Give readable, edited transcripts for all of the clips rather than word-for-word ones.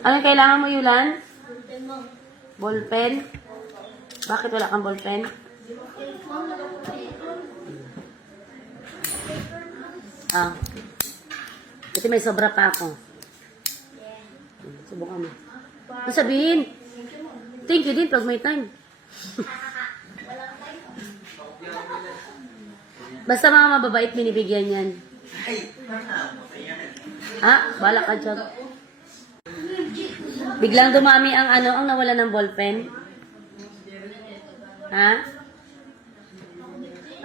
Anong kailangan mo, Yulan? Ballpen? Bakit wala kang ballpen? Ah. Kasi may sobra pa ako. Subukan mo. Ano sabihin? Thank you din pag may time. Basta mga mababait binibigyan yan. Ha? Bala ka dyan. Biglang dumami ang ang nawala ng ballpen. Ha?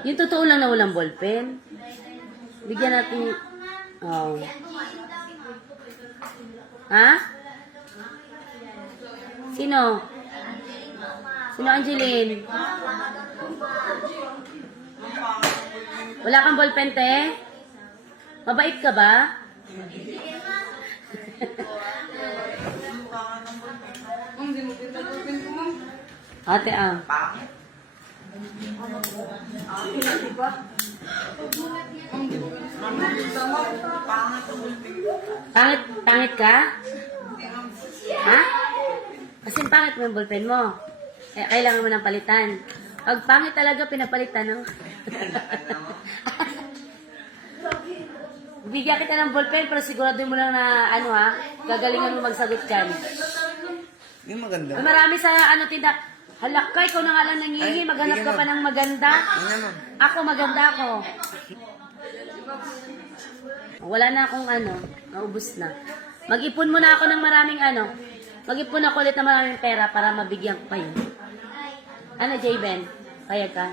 Yung totoo lang na walang ballpen. Bigyan natin. Oh. Ha? Sino? Sino, Angeline? Wala kang ballpen, te? Mabait ka ba? Ate, Pangit ka? Ha? Kasi pangit mo yung ballpen mo. Eh, kailangan mo ng palitan. Pag pangit talaga, pinapalitan, no? Bigyan kita ng ballpen, pero sigurado mo lang na, gagalingan mo magsagot dyan. Yung maganda. Marami sa, tindak. Halak ka, ikaw na nga lang nangihingi. Maghanap ka pa ng maganda. Ako, maganda ako. Wala na akong naubos na. Mag-ipon muna ako ng maraming Mag-ipon ako ulit ng maraming pera para mabigyan ko kayo. Ano, J-Ben? Kaya ka?